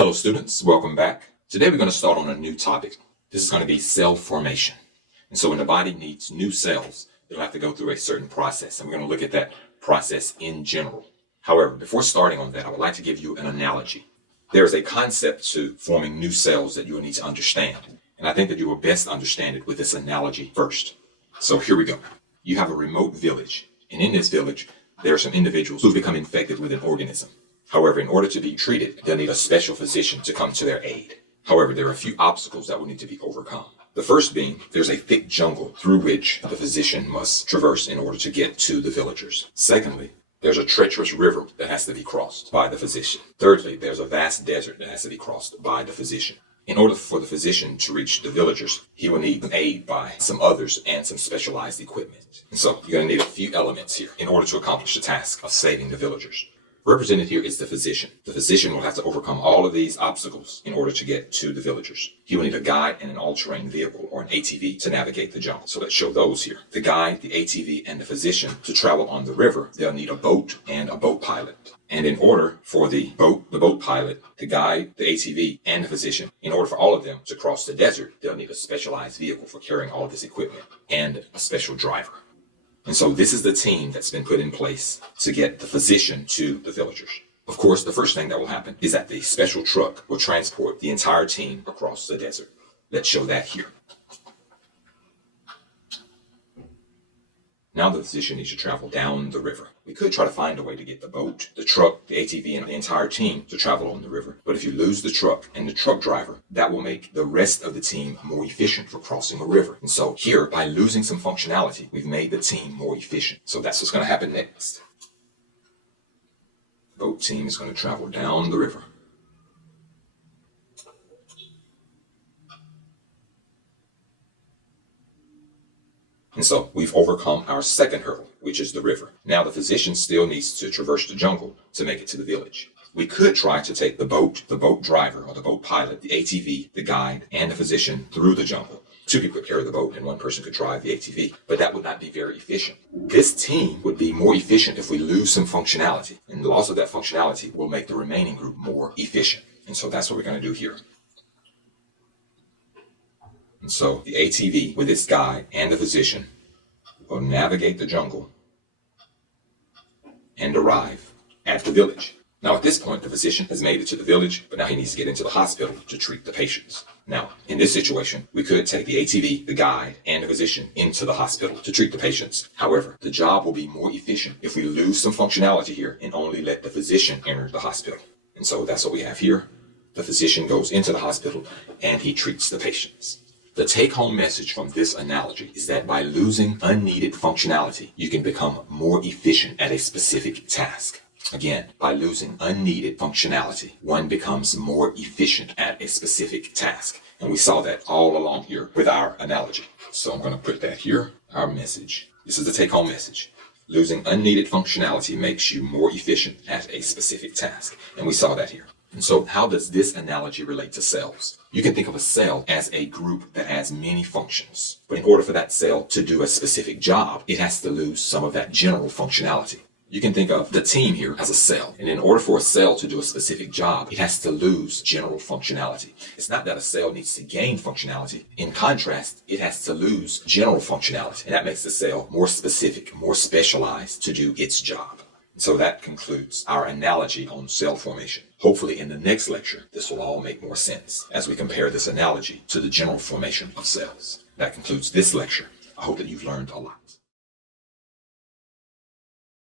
Hello students, welcome back. Today we're going to start on a new topic. This is going to be cell formation. And so when the body needs new cells, it'll have to go through a certain process. And we're going to look at that process in general. However, before starting on that, I would like to give you an analogy. There is a concept to forming new cells that you will need to understand. And I think that you will best understand it with this analogy first. So here we go. You have a remote village. And in this village, there are some individuals who've become infected with an organism. However, in order to be treated, they'll need a special physician to come to their aid. However, there are a few obstacles that will need to be overcome. The first being, there's a thick jungle through which the physician must traverse in order to get to the villagers. Secondly, there's a treacherous river that has to be crossed by the physician. Thirdly, there's a vast desert that has to be crossed by the physician. In order for the physician to reach the villagers, he will need aid by some others and some specialized equipment. And so you're going to need a few elements here in order to accomplish the task of saving the villagers. Represented here is the physician. The physician will have to overcome all of these obstacles in order to get to the villagers. He will need a guide and an all-terrain vehicle, or an ATV, to navigate the jungle. So let's show those here. The guide, the ATV, and the physician to travel on the river, they'll need a boat and a boat pilot. And in order for the boat pilot, the guide, the ATV, and the physician, in order for all of them to cross the desert, they'll need a specialized vehicle for carrying all of this equipment and a special driver. And so this is the team that's been put in place to get the physician to the villagers. Of course, the first thing that will happen is that the special truck will transport the entire team across the desert. Let's show that here. Now the physician needs to travel down the river. We could try to find a way to get the boat, the truck, the ATV, and the entire team to travel on the river. But if you lose the truck and the truck driver, that will make the rest of the team more efficient for crossing a river. And so here, by losing some functionality, we've made the team more efficient. So that's what's going to happen next. The boat team is going to travel down the river. And so we've overcome our second hurdle, which is the river. Now the physician still needs to traverse the jungle to make it to the village. We could try to take the boat driver or the boat pilot, the ATV, the guide, and the physician through the jungle. Two people could carry the boat and one person could drive the ATV, but that would not be very efficient. This team would be more efficient if we lose some functionality, and the loss of that functionality will make the remaining group more efficient. And so that's what we're going to do here. And so the ATV with its guide and the physician will navigate the jungle and arrive at the village. Now at this point, the physician has made it to the village, but now he needs to get into the hospital to treat the patients. Now, in this situation, we could take the ATV, the guide, and the physician into the hospital to treat the patients. However, the job will be more efficient if we lose some functionality here and only let the physician enter the hospital. And so that's what we have here. The physician goes into the hospital and he treats the patients. The take-home message from this analogy is that by losing unneeded functionality, you can become more efficient at a specific task. Again, by losing unneeded functionality, one becomes more efficient at a specific task. And we saw that all along here with our analogy. So I'm going to put that here, our message. This is the take-home message. Losing unneeded functionality makes you more efficient at a specific task. And we saw that here. And so how does this analogy relate to cells? You can think of a cell as a group that has many functions. But in order for that cell to do a specific job, it has to lose some of that general functionality. You can think of the team here as a cell. And in order for a cell to do a specific job, it has to lose general functionality. It's not that a cell needs to gain functionality. In contrast, it has to lose general functionality. And that makes the cell more specific, more specialized to do its job. So that concludes our analogy on cell formation. Hopefully in the next lecture, this will all make more sense as we compare this analogy to the general formation of cells. That concludes this lecture. I hope that you've learned a lot.